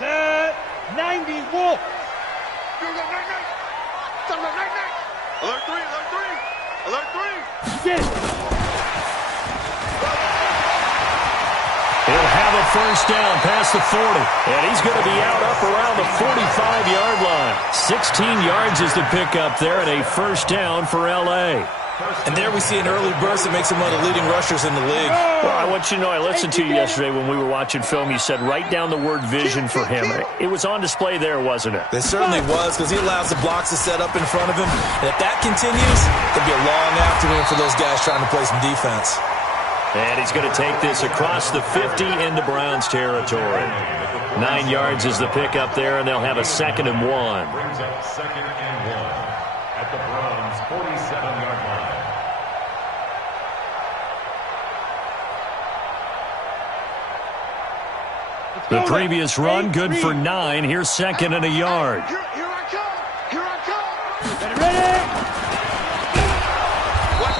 Set 90 Wolf. Alert 3, alert 3, alert 3. Sit. He'll have a first down past the 40, and he's going to be out up around the 45-yard line. 16 yards is the pickup there, and a first down for L.A. And there we see an early burst that makes him one of the leading rushers in the league. Well, I want you to know, I listened to you yesterday when we were watching film. You said write down the word vision for him. It was on display there, wasn't it? It certainly was, because he allows the blocks to set up in front of him. And if that continues, it'll be a long afternoon for those guys trying to play some defense. And he's going to take this across the 50 into Browns territory. 9 yards is the pickup there, and they'll have a 2nd and 1. Brings up 2nd and 1 at the Browns' 47-yard line. The previous run, good for 9. Here's 2nd and a yard. Here I come. Here I come. Ready?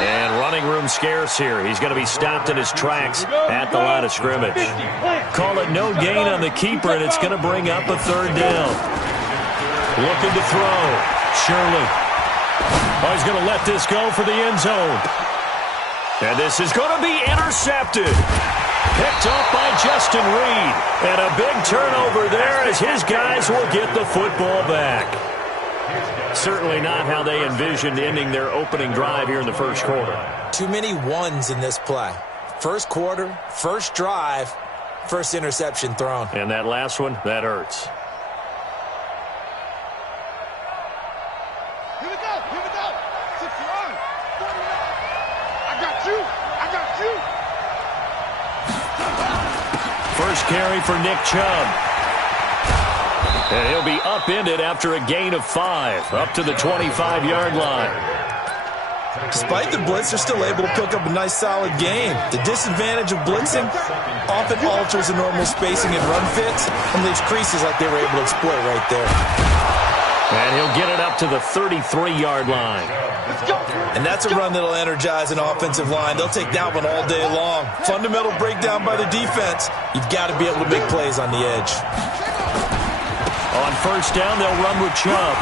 And running room scarce here. He's going to be stopped in his tracks at the line of scrimmage. Call it no gain on the keeper, and it's going to bring up a 3rd down. Looking to throw. Shirley. Oh, he's going to let this go for the end zone. And this is going to be intercepted. Picked off by Justin Reed. And a big turnover there as his guys will get the football back. Certainly not how they envisioned ending their opening drive here in the first quarter. Too many ones in this play. First quarter, first drive, first interception thrown. And that last one, that hurts. Here we go. Here we go. 6-yard. 49. I got you. I got you. First carry for Nick Chubb. And he'll be upended after a gain of 5, up to the 25-yard line. Despite the blitz, they're still able to pick up a nice, solid gain. The disadvantage of blitzing often alters the normal spacing and run fits and leaves creases like they were able to exploit right there. And he'll get it up to the 33-yard line. And that's a run that'll energize an offensive line. They'll take that one all day long. Fundamental breakdown by the defense. You've got to be able to make plays on the edge. On first down, they'll run with Chubb.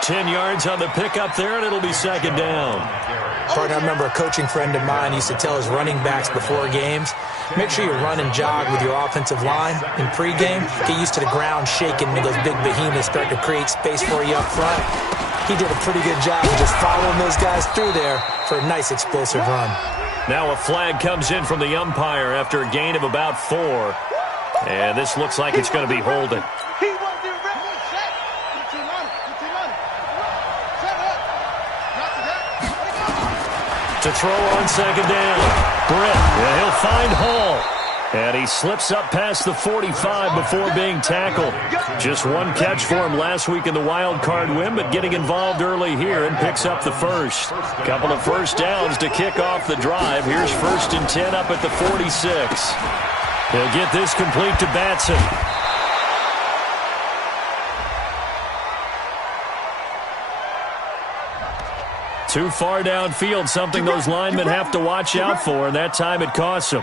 10 yards on the pickup there, and it'll be 2nd down. Partner, I remember a coaching friend of mine used to tell his running backs before games, make sure you run and jog with your offensive line in pregame. Get used to the ground shaking when those big behemoths start to create space for you up front. He did a pretty good job of just following those guys through there for a nice explosive run. Now a flag comes in from the umpire after a gain of about 4. And this looks like it's going to be holding. He wasn't ready. Set. To throw on 2nd down. Britt, and he'll find Hall. And he slips up past the 45 before being tackled. Just one catch for him last week in the wild card win, but getting involved early here and picks up the first. Couple of first downs to kick off the drive. Here's 1st and 10 up at the 46. He'll get this complete to Batson. Too far downfield, something those linemen have to watch out for, and that time it costs them.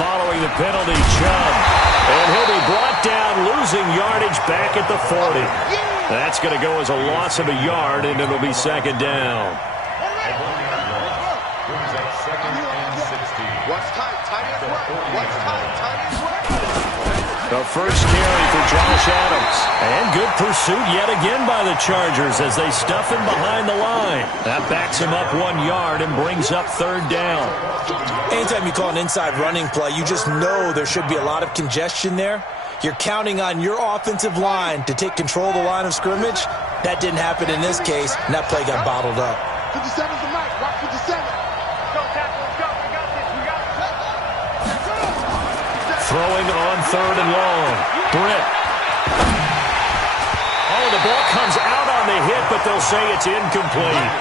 Following the penalty, Chubb. And he'll be brought down, losing yardage back at the 40. That's going to go as a loss of a yard, and it'll be 2nd down. What's tight? Tight is right. What's tight? Tight is right. The first carry for Josh Adams. And good pursuit yet again by the Chargers as they stuff him behind the line. That backs him up 1 yard and brings up 3rd down. Anytime you call an inside running play, you just know there should be a lot of congestion there. You're counting on your offensive line to take control of the line of scrimmage. That didn't happen in this case, and that play got bottled up. 57's the mic. Watch 57. Go, tackle. Let's go. We got this. We got it. Throwing on 3rd and long. Britt. Oh, the ball comes out on the hit, but they'll say it's incomplete.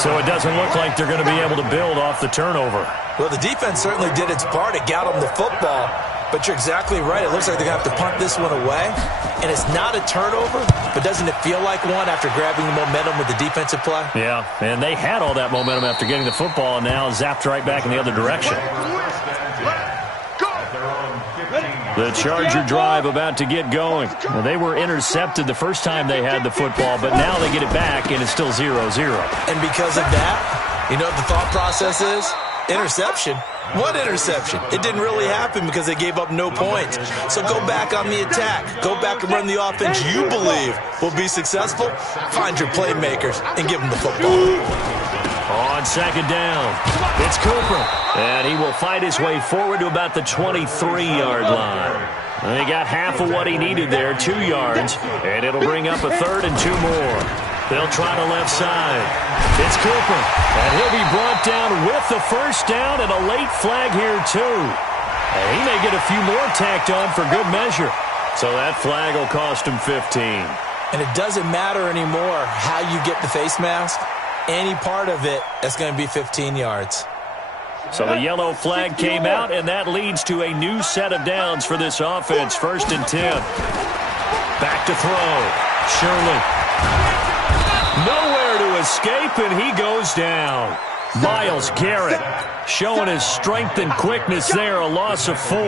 So it doesn't look like they're going to be able to build off the turnover. Well, the defense certainly did its part. It got them the football. But you're exactly right. It looks like they're going to have to punt this one away. And it's not a turnover, but doesn't it feel like one after grabbing the momentum with the defensive play? Yeah, and they had all that momentum after getting the football and now zapped right back in the other direction. The Charger drive about to get going. Well, they were intercepted the first time they had the football, but now they get it back, and it's still 0-0. And because of that, you know what the thought process is? Interception. What interception? It didn't really happen because they gave up no points. So go back on the attack. Go back and run the offense you believe will be successful. Find your playmakers and give them the football. On second down, it's Cooper. And he will fight his way forward to about the 23-yard line. And he got half of what he needed there, 2 yards. And it'll bring up a 3rd and 2 more. They'll try the left side. It's Cooper. And he'll be brought down with the first down and a late flag here, too. And he may get a few more tacked on for good measure. So that flag will cost him 15. And it doesn't matter anymore how you get the face mask. Any part of it, that's going to be 15 yards. So the yellow flag came out, and that leads to a new set of downs for this offense. 1st and 10. Back to throw. Shirley. Nowhere to escape, and he goes down. Myles Garrett showing his strength and quickness there, a loss of 4.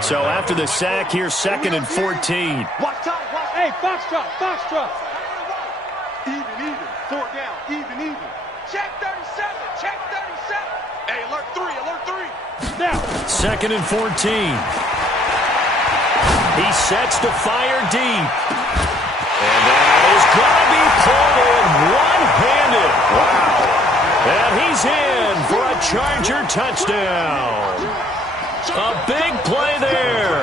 So after the sack, here's 2nd and 14. Hey, foxtrot. Even. 4th down. Even. Check 37. Hey, alert 3. Now. 2nd and 14. He sets to fire deep. And that is going to be pulled in one-handed. Wow. And he's in for a Charger touchdown. A big play there.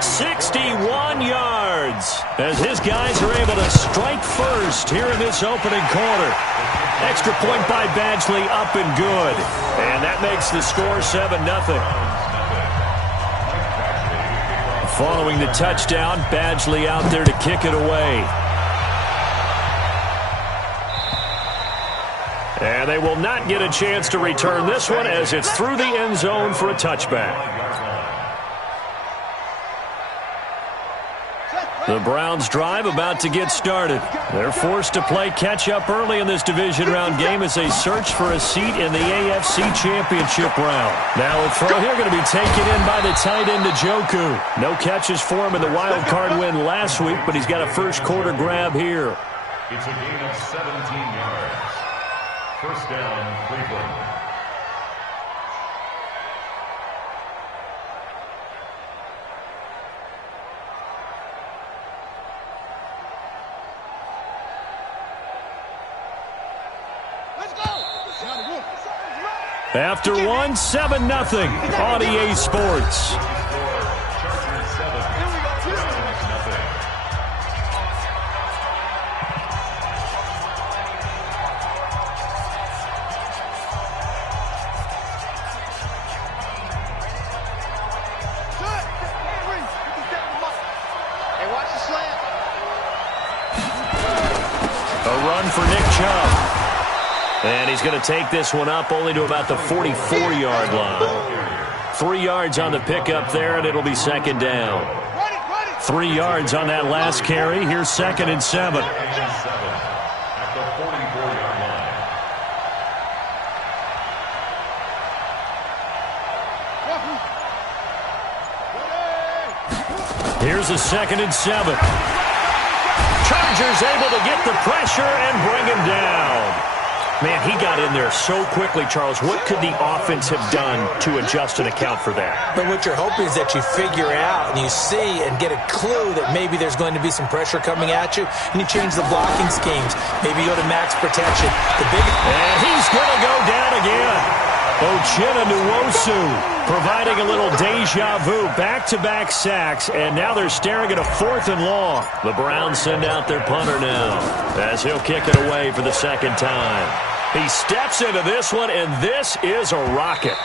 61 yards as his guys are able to strike first here in this opening quarter. Extra point by Badgley, up and good. And that makes the score 7-0. Following the touchdown, Badgley out there to kick it away. And they will not get a chance to return this one as it's through the end zone for a touchback. The Browns drive about to get started. They're forced to play catch-up early in this division round game as they search for a seat in the AFC Championship round. Now a throw here going to be taken in by the tight end Njoku. No catches for him in the wild card win last week, but he's got a first quarter grab here. It's a gain of 17 yards. 1st down, Cleveland. After one, 7-0 on EA Sports. A run for Nick Chubb. And he's going to take this one up only to about the 44-yard line. 3 yards on the pickup there, and it'll be 2nd down. 3 yards on that last carry. Here's 2nd and 7. At the 44-yard line. Here's a 2nd and 7. Chargers able to get the pressure and bring him down. Man, he got in there so quickly, Charles. What could the offense have done to adjust and account for that? But what you're hoping is that you figure out and you see and get a clue that maybe there's going to be some pressure coming at you, and you change the blocking schemes. Maybe you go to max protection. And he's going to go down again. Uchenna Nwosu providing a little deja vu, back-to-back sacks, and now they're staring at a 4th and long. The Browns send out their punter now as he'll kick it away for the 2nd time. He steps into this one, and this is a rocket.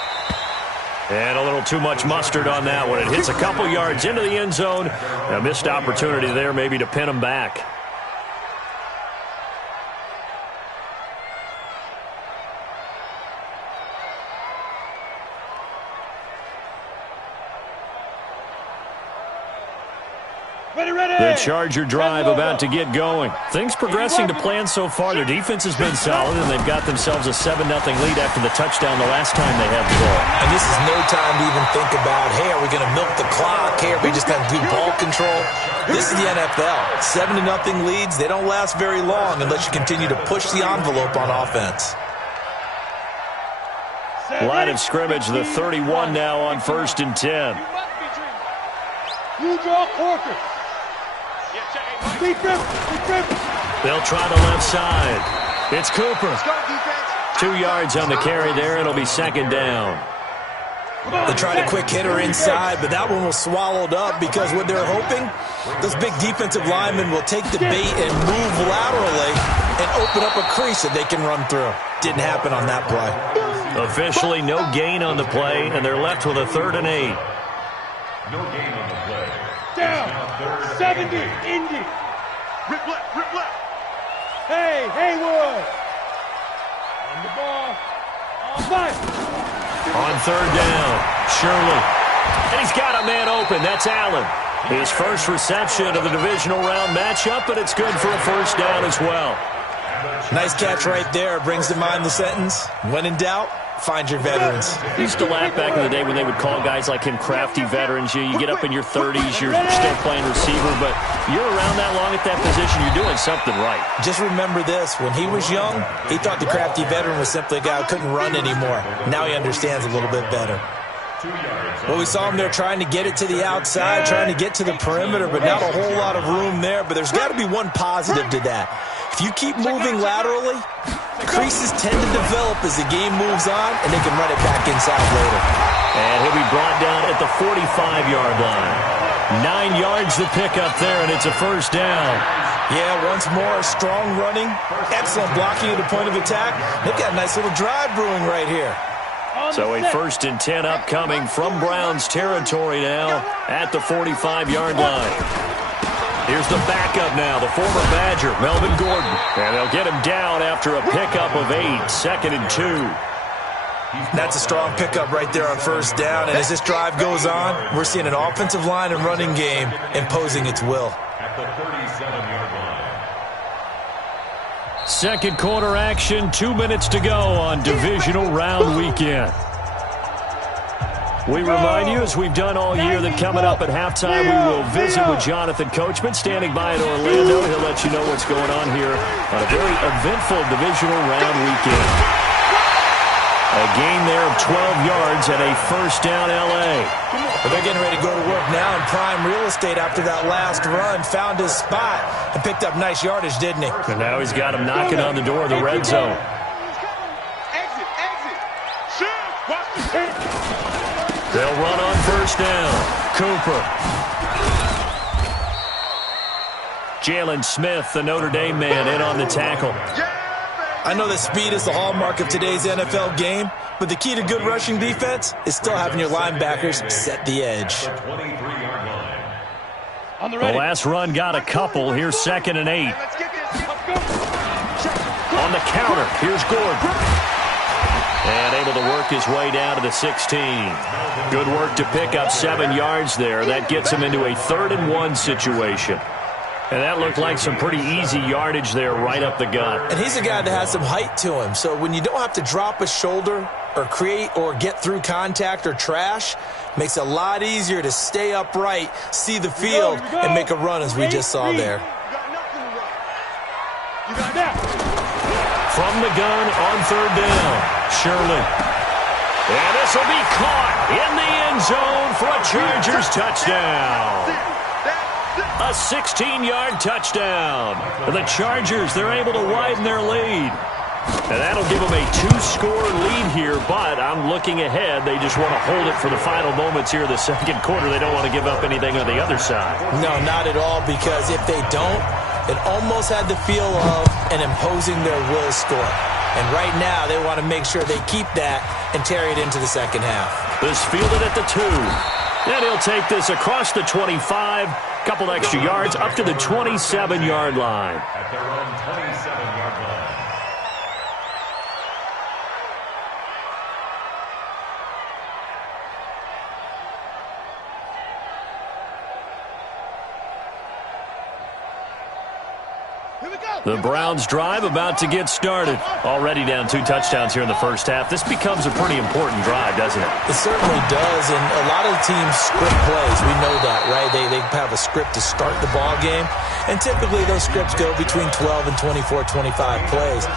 And a little too much mustard on that one. It hits a couple yards into the end zone. A missed opportunity there maybe to pin him back. The Charger drive about to get going. Things progressing to plan so far. Their defense has been solid, and they've got themselves a 7-0 lead after the touchdown the last time they had the ball. And this is no time to even think about, hey, are we going to milk the clock? Hey, are we just going to do ball control? This is the NFL. 7-0 leads, they don't last very long unless you continue to push the envelope on offense. Line of scrimmage, the 31 now on 1st and 10. You draw quarter. They'll try the left side. It's Cooper. 2 yards on the carry there. It'll be 2nd down. They tried a quick hitter inside, but that one was swallowed up because what they're hoping, those big defensive linemen will take the bait and move laterally and open up a crease that they can run through. Didn't happen on that play. Officially no gain on the play, and they're left with a 3rd and 8. No gain on the play. Down. 70. Indy. Rip left, rip left. Hey, Haywood. On the ball. On fight. On 3rd down, Shirley. And he's got a man open. That's Allen. His first reception of the divisional round matchup, but it's good for a 1st down as well. Nice catch right there. Brings to mind the sentence, when in doubt, find your veterans. Used to laugh back in the day when they would call guys like him crafty veterans. You get up in your 30s, you're still playing receiver, but you're around that long at that position, you're doing something right. Just remember this. When he was young, he thought the crafty veteran was simply a guy who couldn't run anymore. Now he understands a little bit better. Well, we saw him there trying to get it to the outside, trying to get to the perimeter, but not a whole lot of room there. But there's got to be one positive to that. If you keep moving laterally, creases tend to develop as the game moves on, and they can run it back inside later. And he'll be brought down at the 45-yard line. 9 yards the pickup there, and it's a 1st down. Yeah, once more, strong running, excellent blocking at the point of attack. They've got a nice little drive brewing right here. So a 1st and 10 upcoming from Browns territory now at the 45-yard line. Here's the backup now, the former Badger, Melvin Gordon. And they'll get him down after a pickup of 8, 2nd and 2. That's a strong pickup right there on 1st down. And as this drive goes on, we're seeing an offensive line and running game imposing its will. At the 37-yard line. Second quarter action, 2 minutes to go on divisional round weekend. We remind you, as we've done all year, that coming up at halftime, we will visit with Jonathan Coachman, standing by in Orlando. He'll let you know what's going on here on a very eventful divisional round weekend. A gain there of 12 yards and a 1st down L.A. Well, they're getting ready to go to work now in prime real estate after that last run. Found his spot and picked up nice yardage, didn't he? And now he's got him knocking on the door of the red zone. Exit, exit. Shoot. Watch the They'll run on 1st down. Cooper. Jalen Smith, the Notre Dame man, in on the tackle. I know that speed is the hallmark of today's NFL game, but the key to good rushing defense is still having your linebackers set the edge. 23-yard line. The last run got a couple. Here's 2nd and 8. On the counter, here's Gordon. And able to work his way down to the 16. Good work to pick up 7 yards there. That gets him into a 3rd and 1 situation. And that looked like some pretty easy yardage there right up the gut. And he's a guy that has some height to him. So when you don't have to drop a shoulder or create or get through contact or trash, makes it a lot easier to stay upright, see the field, and make a run as we just saw there. From the gun on 3rd down, Shirley. And this will be caught in the end zone for a Chargers touchdown. A 16-yard touchdown. The Chargers, they're able to widen their lead. And that'll give them a 2-score lead here, but I'm looking ahead. They just want to hold it for the final moments here of the second quarter. They don't want to give up anything on the other side. No, not at all, because if they don't, it almost had the feel of an imposing their will score. And right now, they want to make sure they keep that and carry it into the second half. This fielded at the 2. And he'll take this across the 25, couple extra yards, up to the 27-yard line. At their own 27-yard line. The Browns drive about to get started. Already down 2 touchdowns here in the first half. This becomes a pretty important drive, doesn't it? It certainly does, and a lot of the teams script plays. We know that, right? They have a script to start the ball game, and typically those scripts go between 12 and 24, 25 plays.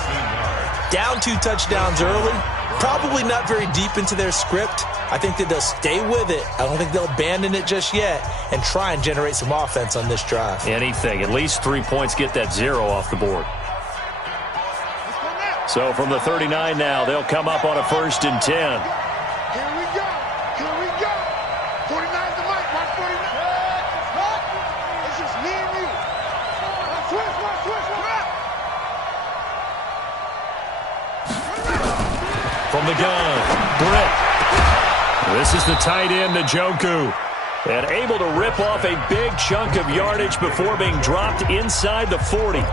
Down 2 touchdowns early, probably not very deep into their script. I think that they'll stay with it. I don't think they'll abandon it just yet and try and generate some offense on this drive. Anything. At least 3 points, get that 0 off the board. So from the 39 now, they'll come up on a 1st and 10. Here we go. Here we go. 49's the mic. Watch 49. It's just me and you. Switch. From the gun, Britt. This is the tight end, Njoku. And able to rip off a big chunk of yardage before being dropped inside the 40. A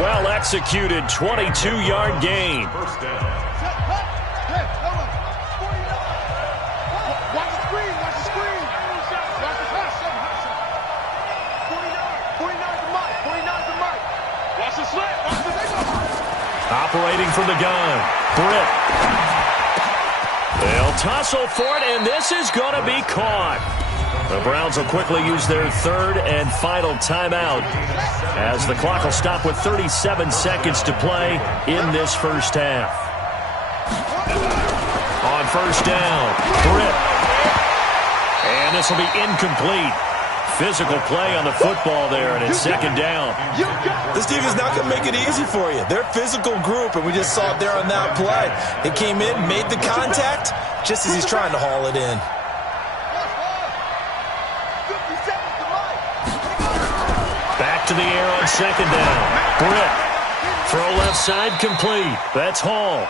well-executed 22-yard gain. First down. Watch the screen. Watch the screen. Watch the pass. 49's the mic. 49's the mic. Watch the slant. Watch the takeoff. Operating from the gun, Britt. They'll tussle for it, and this is going to be caught. The Browns will quickly use their 3rd and final timeout as the clock will stop with 37 seconds to play in this first half. On 1st down, Britt. And this will be incomplete. Physical play on the football there, and it's 2nd down. This team is not going to make it easy for you. They're a physical group, and we just saw it there on that play. They came in, made the contact, just as he's trying to haul it in. Back to the air on 2nd down. Britt. Throw left side complete. That's Hall.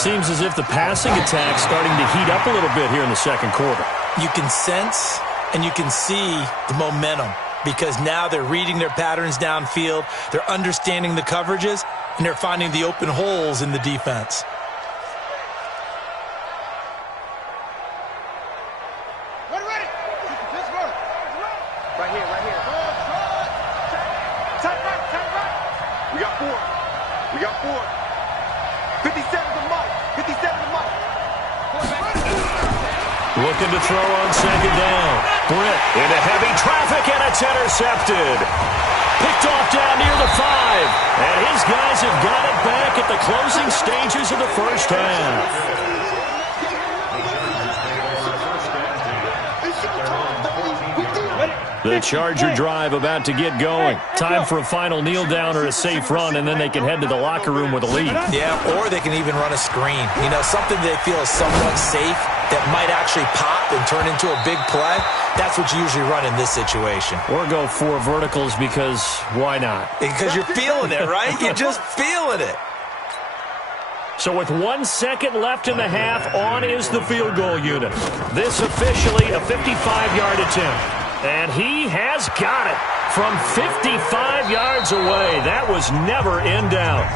Seems as if the passing attack's starting to heat up a little bit here in the 2nd quarter. You can sense and you can see the momentum because now they're reading their patterns downfield, they're understanding the coverages, and they're finding the open holes in the defense. Ready. Right here. Tight right. We got 4. 57's the mic. 57's the mic. Looking to throw on 2nd down. Britt into heavy traffic, and it's intercepted. Picked off down near the 5. And his guys have got it back at the closing stages of the first half. The Charger drive about to get going. Time for a final kneel down or a safe run, and then they can head to the locker room with a lead. Yeah, or they can even run a screen. You know, something they feel is somewhat safe that might actually pop and turn into a big play. That's what you usually run in this situation. Or go 4 verticals because why not? Because you're feeling it, right? You're just feeling it. So with 1 second left in the half, on is the field goal unit. This officially a 55-yard attempt. And he has got it from 55 yards away. That was never in doubt.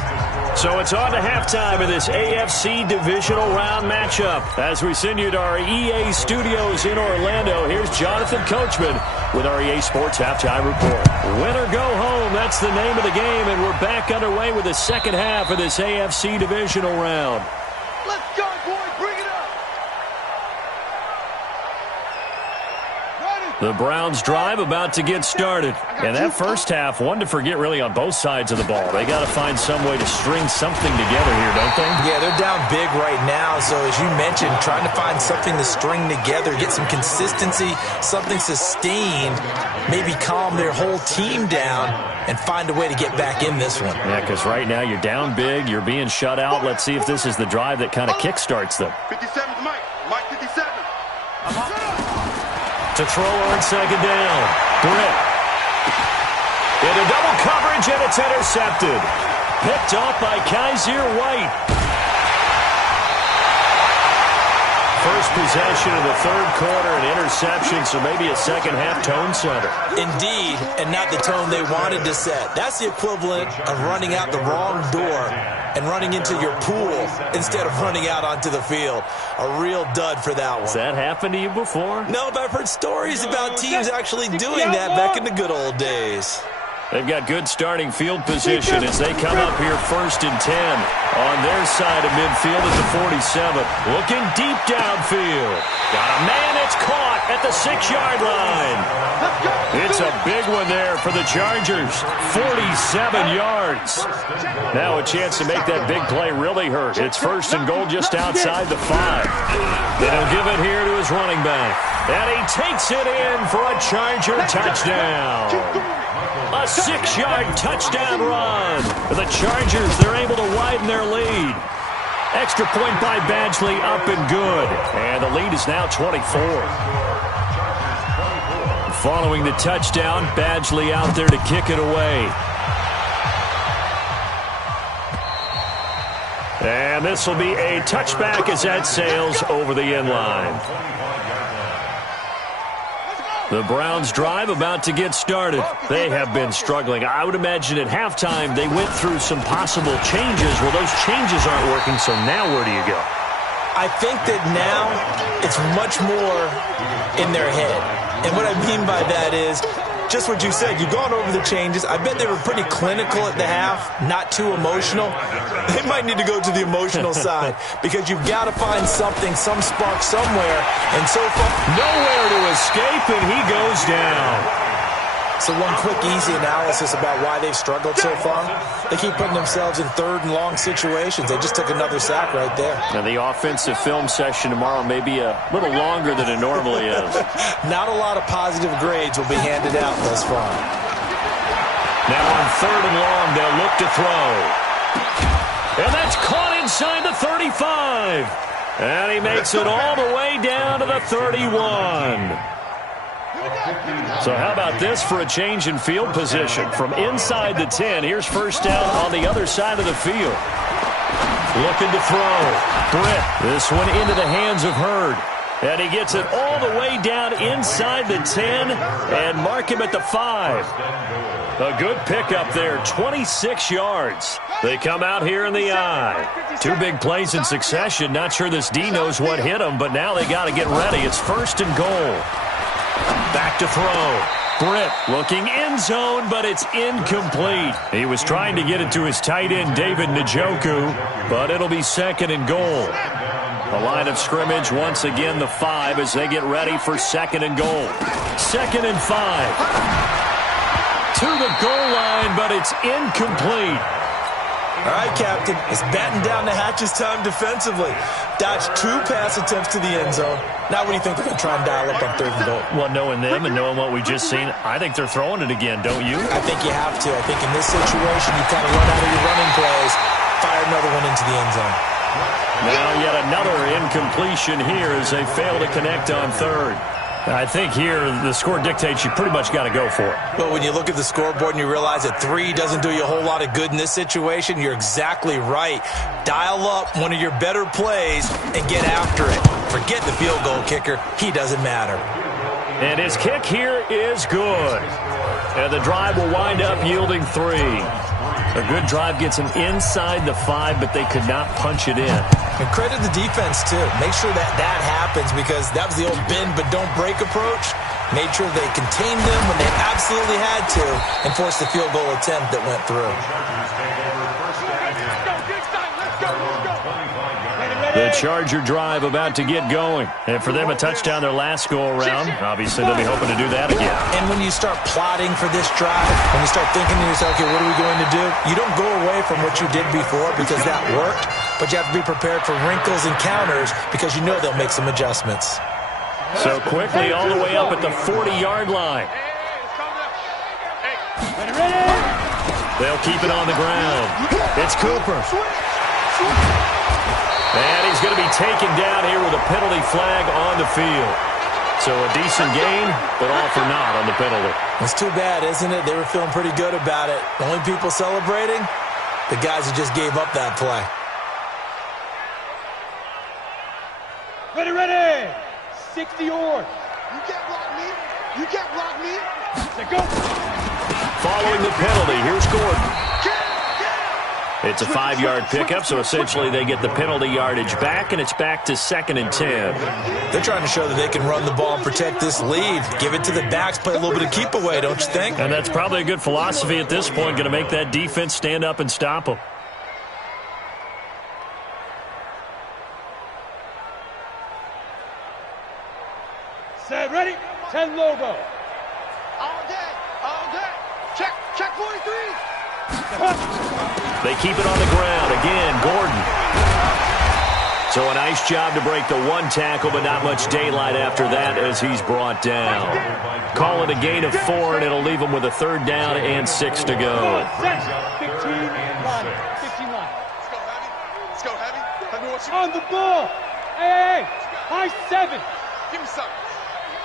So it's on to halftime of this AFC divisional round matchup. As we send you to our EA studios in Orlando, here's Jonathan Coachman with our EA Sports Halftime Report. Win or go home, that's the name of the game, and we're back underway with the second half of this AFC divisional round. Let's go, boys. Bring it up. The Browns drive about to get started. And that first half, one to forget really on both sides of the ball. They got to find some way to string something together here, don't they? Yeah, they're down big right now. So as you mentioned, trying to find something to string together, get some consistency, something sustained, maybe calm their whole team down and find a way to get back in this one. Yeah, because right now you're down big, you're being shut out. Let's see if this is the drive that kind of kickstarts them. 57's Mike. Mike 57. To throw on second down. Britt. Into double coverage, and it's intercepted. Picked off by Kaiser White. First possession of the third quarter, an interception, so maybe a second-half tone setter. Indeed, and not the tone they wanted to set. That's the equivalent of running out the wrong door and running into your pool instead of running out onto the field. A real dud for that one. Has that happened to you before? No, but I've heard stories about teams actually doing that back in the good old days. They've got good starting field position as they come up here 1st and 10 on their side of midfield at the 47. Looking deep downfield. Got a man that's caught at the 6-yard line. It's a big one there for the Chargers. 47 yards. Now a chance to make that big play really hurt. It's 1st and goal just outside the 5. Then he'll give it here to his running back. And he takes it in for a Charger touchdown. A 6-yard touchdown run. The Chargers, they're able to widen their lead. Extra point by Badgley, up and good. And the lead is now 24. Following the touchdown, Badgley out there to kick it away. And this will be a touchback as that sails over the end line. The Browns' drive about to get started. They have been struggling. I would imagine at halftime they went through some possible changes. Well, those changes aren't working, so now where do you go? I think that now it's much more in their head. And what I mean by that is just what you said. You've gone over the changes. I bet they were pretty clinical at the half, not too emotional. They might need to go to the emotional side because you've got to find something, some spark somewhere. And so far, nowhere to escape, and he goes down. So one quick, easy analysis about why they've struggled so far. They keep putting themselves in 3rd and long situations. They just took another sack right there. Now the offensive film session tomorrow may be a little longer than it normally is. Not a lot of positive grades will be handed out thus far. Now on 3rd and long, they'll look to throw. And that's caught inside the 35. And he makes it all the way down to the 31. So how about this for a change in field position? From inside the 10, here's 1st down on the other side of the field. Looking to throw. Britt, this one into the hands of Hurd. And he gets it all the way down inside the 10 and mark him at the 5. A good pickup there, 26 yards. They come out here in the I. 2 big plays in succession. Not sure this D knows what hit him, but now they got to get ready. It's 1st and goal. Back to throw. Britt looking end zone, but it's incomplete. He was trying to get it to his tight end, David Njoku, but it'll be 2nd and goal. The line of scrimmage, once again, the 5 as they get ready for 2nd and goal. 2nd and 5. To the goal line, but it's incomplete. All right, Captain. It's batten down the hatches time defensively. Dodged 2 pass attempts to the end zone. Now what do you think they're going to try and dial up on 3rd and goal? Well, knowing them and knowing what we just seen, I think they're throwing it again, don't you? I think you have to. I think in this situation, you kind of run out of your running plays, fire another one into the end zone. Now yet another incompletion here as they fail to connect on 3rd. I think here the score dictates you pretty much got to go for it. But when you look at the scoreboard and you realize that 3 doesn't do you a whole lot of good in this situation, you're exactly right. Dial up one of your better plays and get after it. Forget the field goal kicker. He doesn't matter. And his kick here is good. And the drive will wind up yielding 3. A good drive gets him inside the 5, but they could not punch it in. And credit the defense, too. Make sure that that happens because that was the old bend but don't break approach. Made sure they contained them when they absolutely had to and forced the field goal attempt that went through. The Charger drive about to get going. And for them, a touchdown their last go-around. Obviously, they'll be hoping to do that again. And when you start plotting for this drive, when you start thinking to yourself, okay, what are we going to do? You don't go away from what you did before because that worked, but you have to be prepared for wrinkles and counters because you know they'll make some adjustments. So quickly all the way up at the 40-yard line. They'll keep it on the ground. It's Cooper. And he's going to be taken down here with a penalty flag on the field. So a decent gain, but all for naught on the penalty. It's too bad, isn't it? They were feeling pretty good about it. The only people celebrating, the guys who just gave up that play. Ready. 60 yards. You can't block me. You can't block me. Let's go. Following the penalty, here's Gordon. It's a 5-yard pickup, so essentially they get the penalty yardage back, and it's back to 2nd and 10. They're trying to show that they can run the ball and protect this lead. Give it to the backs, play a little bit of keep away, don't you think? And that's probably a good philosophy at this point, going to make that defense stand up and stop them. Set, ready, 10 logo. All day, all day. Check 43. They keep it on the ground. Again, Gordon. So a nice job to break the one tackle, but not much daylight after that as he's brought down. Call it a gain of 4, and it'll leave him with a 3rd down and 6 to go. 15 line. 15 line. Let's go, Heavy. Tell me what you On the ball. Hey, high 7. Give me something.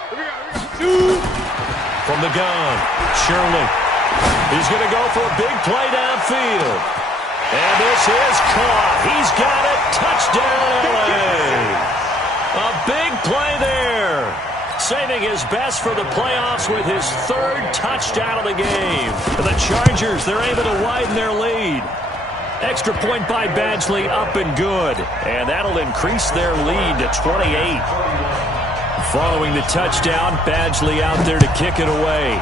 Here we go. 2. From the gun, Shirley. He's going to go for a big play downfield. And this is caught. He's got it. Touchdown, LA. A big play there. Saving his best for the playoffs with his 3rd touchdown of the game. The Chargers, they're able to widen their lead. Extra point by Badgley, up and good. And that'll increase their lead to 28. Following the touchdown, Badgley out there to kick it away.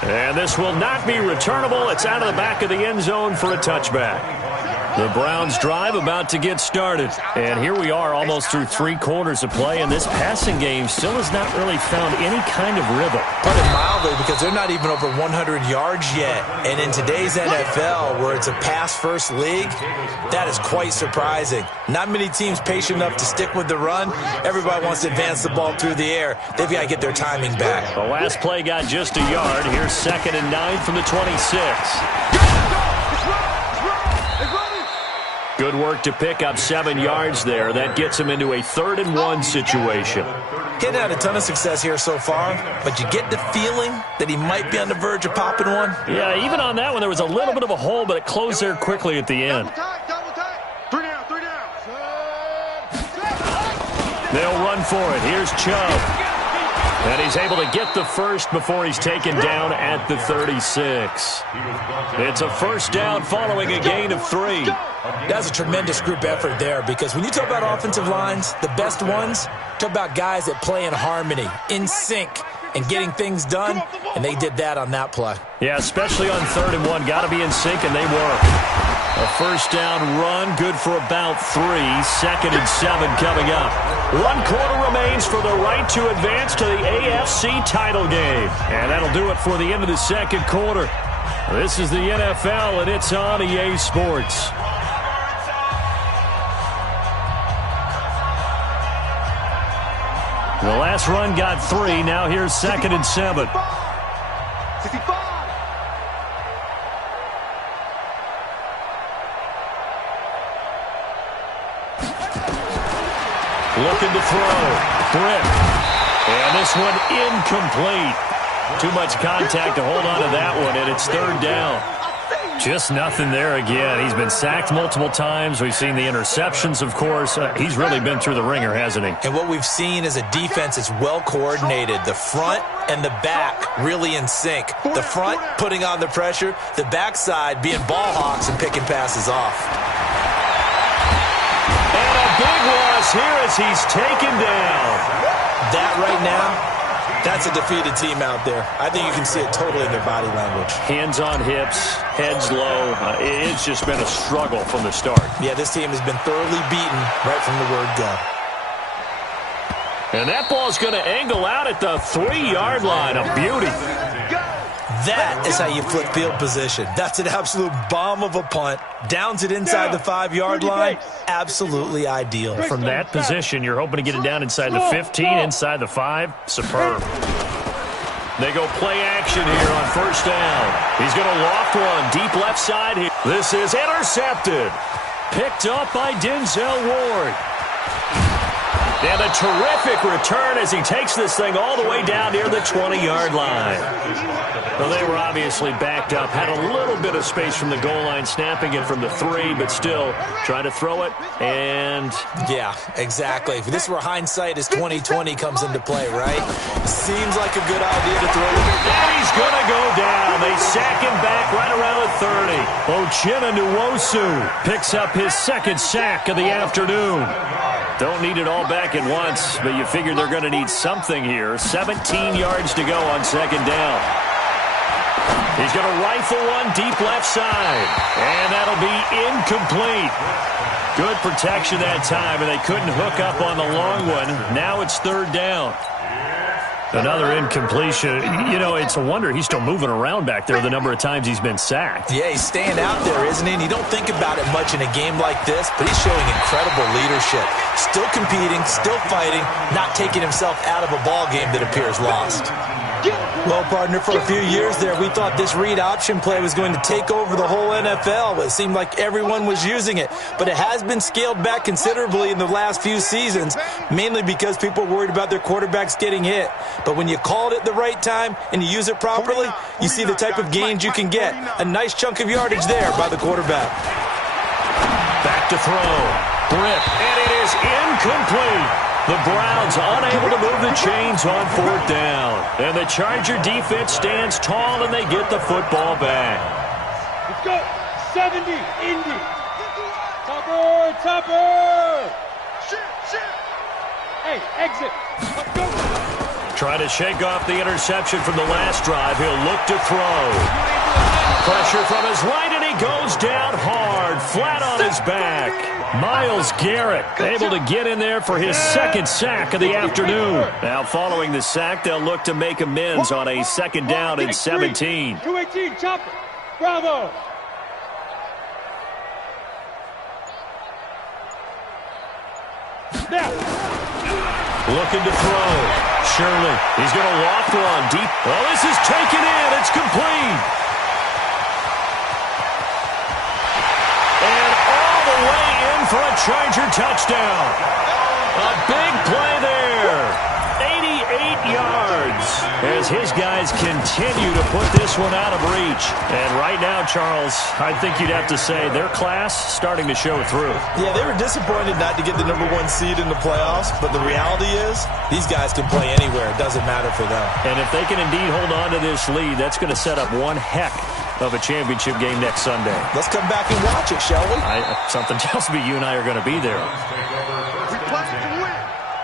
And this will not be returnable. It's out of the back of the end zone for a touchback. The Browns drive about to get started. And here we are almost through 3 quarters of play, and this passing game still has not really found any kind of rhythm. Put it mildly, because they're not even over 100 yards yet. And in today's NFL, where it's a pass-first league, that is quite surprising. Not many teams patient enough to stick with the run. Everybody wants to advance the ball through the air. They've got to get their timing back. The last play got just a yard. Here's 2nd and 9 from the 26. Good work to pick up 7 yards there. That gets him into a 3rd and 1 situation. He hadn't had a ton of success here so far, but you get the feeling that he might be on the verge of popping one. Yeah, even on that one, there was a little bit of a hole, but it closed there quickly at the end. Double tight. 3 down. They'll run for it. Here's Chubb. And he's able to get the first before he's taken down at the 36. It's a 1st down following a gain of 3. That's a tremendous group effort there, because when you talk about offensive lines, the best ones, talk about guys that play in harmony, in sync, and getting things done, and they did that on that play. Yeah, especially on 3rd and 1. Got to be in sync, and they were. A 1st down run, good for about 3. 2nd and 7 coming up. 1 quarter remains for the right to advance to the AFC title game. And that'll do it for the end of the 2nd quarter. This is the NFL, and it's on EA Sports. The last run got 3. Now here's 2nd and 7. 65. Looking to throw. Britt. And this one incomplete. Too much contact to hold on to that one, and it's 3rd down. Just nothing there again. He's been sacked multiple times. We've seen the interceptions, of course. He's really been through the ringer, hasn't he? And what we've seen is a defense that's well coordinated. The front and the back really in sync. The front putting on the pressure. The backside being ball hawks and picking passes off. And a big loss here as he's taken down. That right now, that's a defeated team out there. I think you can see it totally in their body language. Hands on hips, heads low. It's just been a struggle from the start. Yeah, this team has been thoroughly beaten right from the word go. And that ball's going to angle out at the 3-yard line. A beauty. That is how you flip field position. That's an absolute bomb of a punt. Downs it inside the 5-yard line. Absolutely ideal. From that position, you're hoping to get it down inside the 15, inside the 5. Superb. They go play action here on 1st down. He's going to loft one deep left side here. This is intercepted. Picked up by Denzel Ward. And a terrific return as he takes this thing all the way down near the 20-yard line. Well, they were obviously backed up, had a little bit of space from the goal line, snapping it from the 3, but still trying to throw it, and... Yeah, exactly. This is where hindsight is 20/20 comes into play, right? Seems like a good idea to throw it. And he's going to go down. They sack him back right around the 30. Uchenna Nwosu picks up his second sack of the afternoon. Don't need it all back at once, but you figure they're going to need something here. 17 yards to go on second down. He's going to rifle one deep left side, and that'll be incomplete. Good protection that time, and they couldn't hook up on the long one. Now it's third down. Another incompletion. You know, it's a wonder he's still moving around back there the number of times he's been sacked. Yeah, he's staying out there, isn't he? And you don't think about it much in a game like this, but he's showing incredible leadership. Still competing, still fighting, not taking himself out of a ball game that appears lost. Well, partner, for a few years there, we thought this read option play was going to take over the whole NFL. It seemed like everyone was using it, but it has been scaled back considerably in the last few seasons, mainly because people are worried about their quarterbacks getting hit. But when you call it at the right time and you use it properly, you see the type of gains you can get. A nice chunk of yardage there by the quarterback. Back to throw. Rip, and it is incomplete. The Browns unable to move the chains on fourth down. And the Charger defense stands tall, and they get the football back. Let's go. 70, Indy. Topper. Hey, exit. Let's go. Trying to shake off the interception from the last drive. He'll look to throw. Pressure from his right, and he goes down hard, flat on his back. Myles Garrett able to get in there for his second sack of the afternoon. Now following the sack, they'll look to make amends on a second down and 17. 218, Chopper. Bravo. Now. Looking to throw. Shirley. He's going to loft one deep. Well, this is taken in. It's complete. And all the way in for a Charger touchdown. A big play there. 88 yards as his guys continue to put this one out of reach. And right now, Charles, I think you'd have to say their class starting to show through. Yeah, they were disappointed not to get the #1 seed in the playoffs, but the reality is these guys can play anywhere. It doesn't matter for them. And if they can indeed hold on to this lead, that's going to set up one heck of a championship game next Sunday. Let's come back and watch it, shall we? Something tells me you and I are going to be there. We play to win.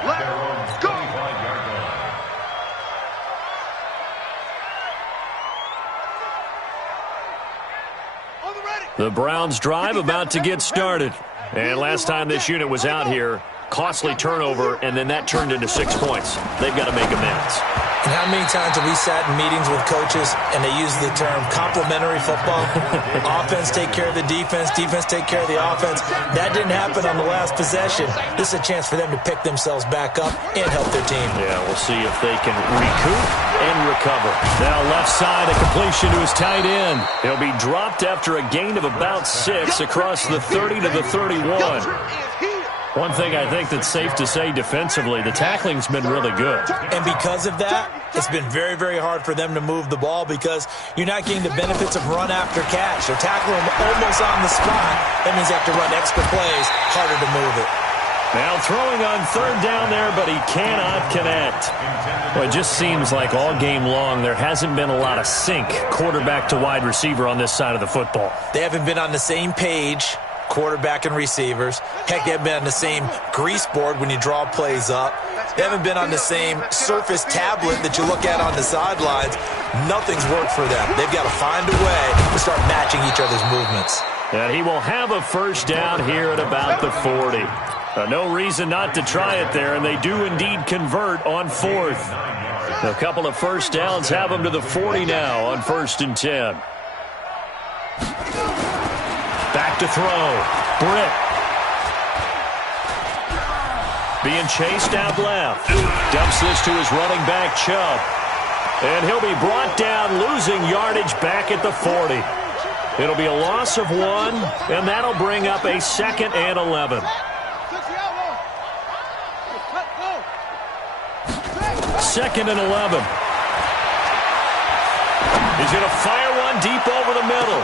Let's go. The Browns drive about to get started. And last time this unit was out here, costly turnover, and then that turned into 6 points. They've got to make amends. And how many times have we sat in meetings with coaches and they use the term complementary football? Offense take care of the defense, defense take care of the offense. That didn't happen on the last possession. This is a chance for them to pick themselves back up and help their team. Yeah, we'll see if they can recoup and recover. Now left side, a completion to his tight end. He'll be dropped after a gain of about 6 across the 30 to the 31. One thing I think that's safe to say defensively, the tackling's been really good. And because of that, it's been very, very hard for them to move the ball because you're not getting the benefits of run after catch. They're tackling them almost on the spot. That means they have to run extra plays, harder to move it. Now throwing on third down there, but he cannot connect. Well, it just seems like all game long there hasn't been a lot of sync quarterback to wide receiver on this side of the football. They haven't been on the same page, quarterback and receivers. Heck, they haven't been on the same grease board when you draw plays up. They haven't been on the same surface tablet that you look at on the sidelines. Nothing's worked for them. They've got to find a way to start matching each other's movements. And he will have a first down here at about the 40. No reason not to try it there, and they do indeed convert on fourth. A couple of first downs have them to the 40 now on 1st and 10. Back to throw. Britt. Being chased out left. Dumps this to his running back, Chubb. And he'll be brought down, losing yardage back at the 40. It'll be a loss of 1, and that'll bring up a 2nd and 11. 2nd and 11. He's going to fire one deep over the middle.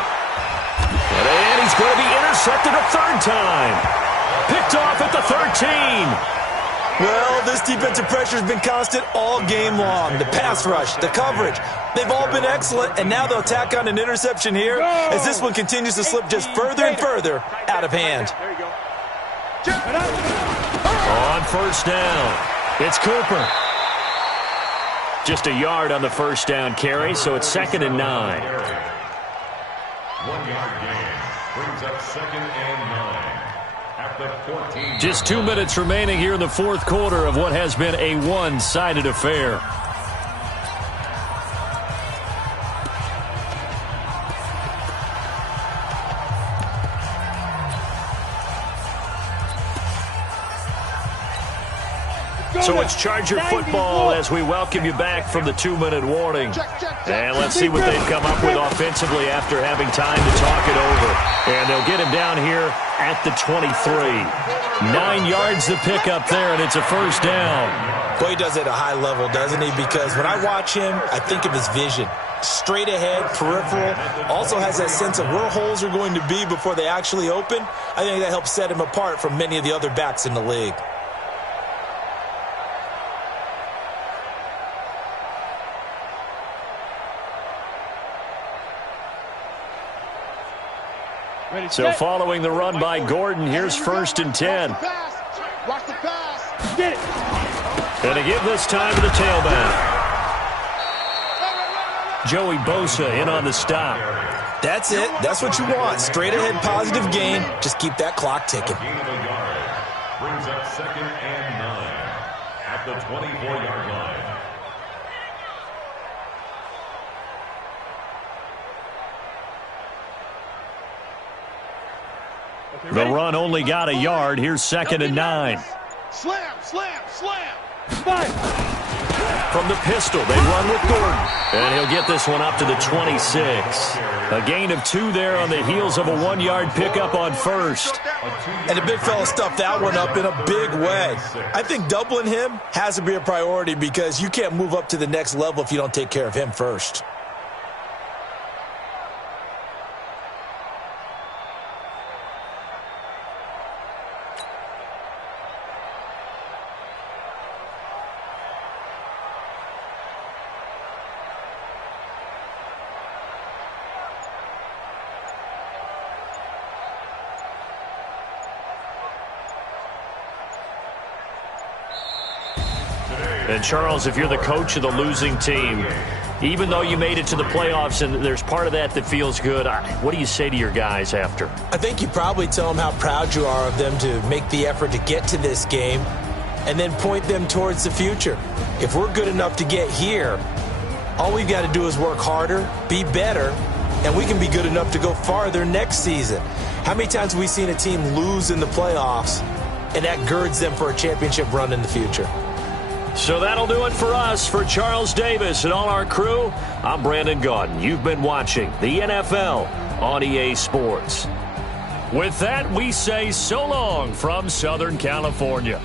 And he's going to be intercepted a third time. Picked off at the 13. Well, this defensive pressure has been constant all game long. The pass rush, the coverage, they've all been excellent, and now they'll tack on an interception here as this one continues to slip just further and further out of hand. On first down, it's Cooper. Just a yard on the first down carry, so it's 2nd and 9. 1 yard gain brings up 2nd and 9 at the 14. Just 2 minutes remaining here in the fourth quarter of what has been a one-sided affair. So it's Charger football as we welcome you back from the 2-minute warning. And let's see what they've come up with offensively after having time to talk it over. And they'll get him down here at the 23. 9 yards to pick up there, and it's a first down. Boy, he does it at a high level, doesn't he? Because when I watch him, I think of his vision. Straight ahead, peripheral, also has that sense of where holes are going to be before they actually open. I think that helps set him apart from many of the other backs in the league. So following the run by Gordon, here's 1st and 10. Watch the pass. Get it. And to give this time to the tailback. Joey Bosa in on the stop. That's it. That's what you want. Straight ahead positive gain. Just keep that clock ticking. Gain of a yard brings up 2nd and 9 at the 24-yard line. The run only got a yard. Here's 2nd and 9. Slam, slam, slam. From the pistol, they run with Gordon. And he'll get this one up to the 26. A gain of 2 there on the heels of a 1-yard pickup on first. And the big fella stuffed that one up in a big way. I think doubling him has to be a priority because you can't move up to the next level if you don't take care of him first. And, Charles, if you're the coach of the losing team, even though you made it to the playoffs and there's part of that that feels good, what do you say to your guys after? I think you probably tell them how proud you are of them to make the effort to get to this game and then point them towards the future. If we're good enough to get here, all we've got to do is work harder, be better, and we can be good enough to go farther next season. How many times have we seen a team lose in the playoffs, and that girds them for a championship run in the future? So that'll do it for us. For Charles Davis and all our crew, I'm Brandon Gaudin. You've been watching the NFL on EA Sports. With that, we say so long from Southern California.